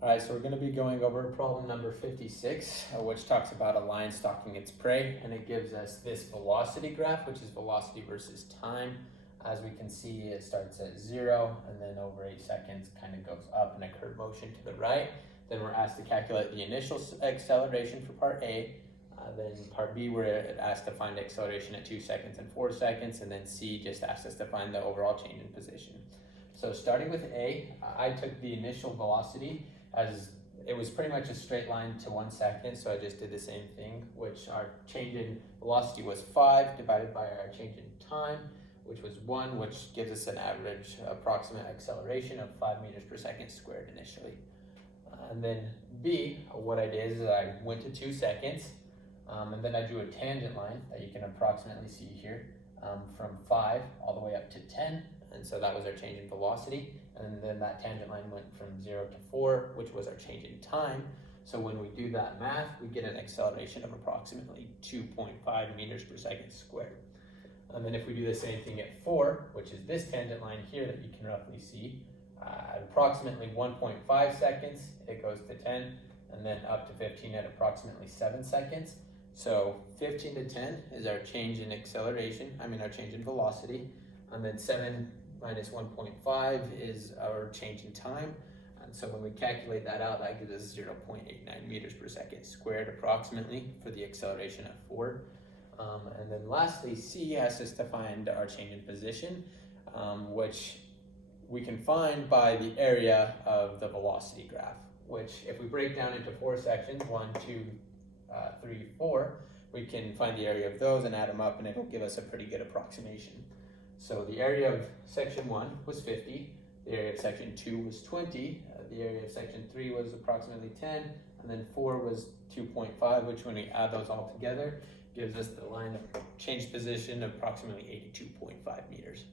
All right, so we're going to be going over problem number 56, which talks about a lion stalking its prey, and it gives us this velocity graph, which is velocity versus time. As we can see, it starts at 0, and then over 8 seconds kind of goes up in a curve motion to the right. Then we're asked to calculate the initial acceleration for part A. Then part B, we're asked to find acceleration at 2 seconds and 4 seconds, and then C just asked us to find the overall change in position. So starting with A, I took the initial velocity as it was pretty much a straight line to 1 second, so I just did the same thing, which our change in velocity was 5 divided by our change in time, which was 1, which gives us an average approximate acceleration of 5 meters per second squared initially. And then B, what I did is I went to 2 seconds, and then I drew a tangent line that you can approximately see here from 5 all the way up to 10. And so that was our change in velocity. And then that tangent line went from 0 to 4, which was our change in time. So when we do that math, we get an acceleration of approximately 2.5 meters per second squared. And then if we do the same thing at 4, which is this tangent line here that you can roughly see, at approximately 1.5 seconds, it goes to 10, and then up to 15 at approximately 7 seconds. So 15 to 10 is our change in acceleration, our change in velocity. And then 7 minus 1.5 is our change in time. And so when we calculate that out, that gives us 0.89 meters per second squared approximately for the acceleration at 4. And then lastly, C asks us to find our change in position, which we can find by the area of the velocity graph, which if we break down into 4 sections, 1, 2, 3, 4, we can find the area of those and add them up, and it'll give us a pretty good approximation. So the area of section 1 was 50, the area of section 2 was 20, the area of section 3 was approximately 10, and then 4 was 2.5, which when we add those all together, gives us the line of change position of approximately 82.5 meters.